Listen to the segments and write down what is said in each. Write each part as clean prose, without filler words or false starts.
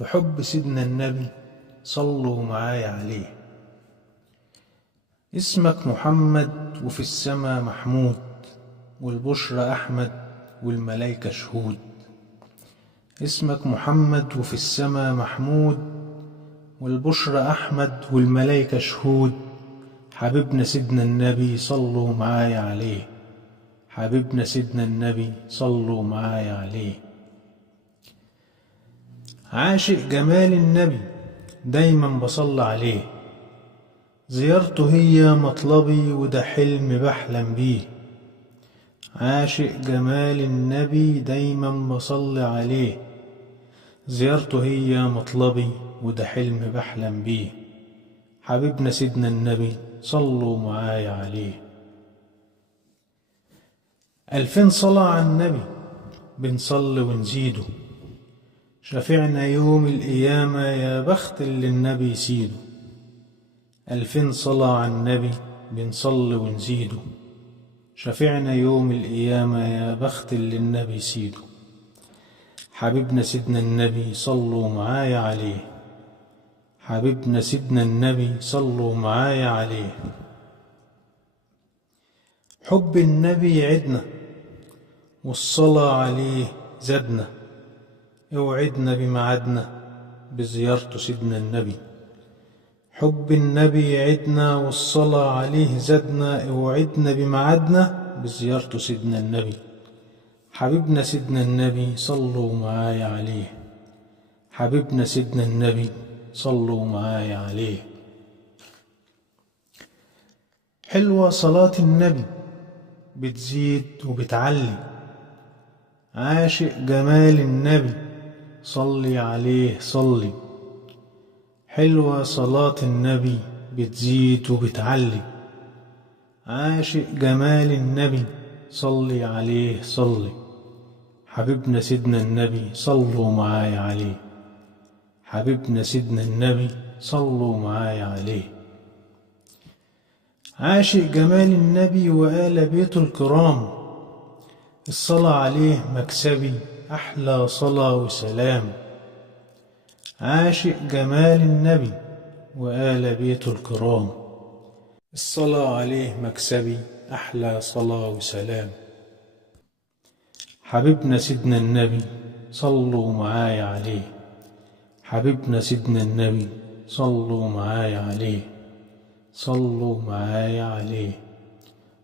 في حب سيدنا النبي صلوا معايا عليه. اسمك محمد وفي السما محمود، والبشرى أحمد والملايكة شهود. اسمك محمد وفي السما محمود، والبشرى أحمد والملايكة شهود. حبيبنا سيدنا النبي صلوا معايا عليه، حبيبنا سيدنا النبي صلوا معايا عليه. عاشق جمال النبي دايما بصلي عليه، زيارته هي مطلبي وده حلم بحلم بيه. عاشق جمال النبي دايما بصلي عليه، زيارته هي مطلبي وده حلم بحلم بيه. حبيبنا سيدنا النبي صلوا معايا عليه. 2000 صلاة على النبي بنصلي ونزيده، شفيعنا يوم القيامة يا بخت اللي النبي يسيده. 2000 صلاة على النبي بنصلي ونزيده، شفيعنا يوم القيامة يا بخت اللي النبي يسيده. حبيبنا سيدنا النبي صلوا معايا عليه، حبيبنا سيدنا النبي صلوا معايا عليه. حب النبي عدنا والصلاة عليه زادنا، اوعدنا بميعادنا بزيارته سيدنا النبي. حب النبي عدنا والصلاة عليه زادنا، اوعدنا بميعادنا بزيارته سيدنا النبي. حبيبنا سيدنا النبي صلوا معايا عليه، حبيبنا سيدنا النبي صلوا معايا عليه. حلوة صلاة النبي بتزيد وبتعلي، عاشق جمال النبي صلي عليه صلي. حلوة صلاة النبي بتزيد وبتعلي، عاشق جمال النبي صلي عليه صلي. حبيبنا سيدنا النبي صلوا معايا عليه، حبيبنا سيدنا النبي صلوا معايا عليه. عاشق جمال النبي وآل بيته الكرام، الصلاة عليه مكسبي أحلى صلاة وسلام. عاشق جمال النبي وآل بيته الكرام، الصلاة عليه مكسبي أحلى صلاة وسلام. حبيبنا سيدنا النبي صلوا معايا عليه، حبيبنا سيدنا النبي صلوا معايا عليه. صلوا معايا عليه،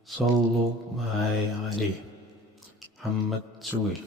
صلوا معايا عليه. محمد سويل.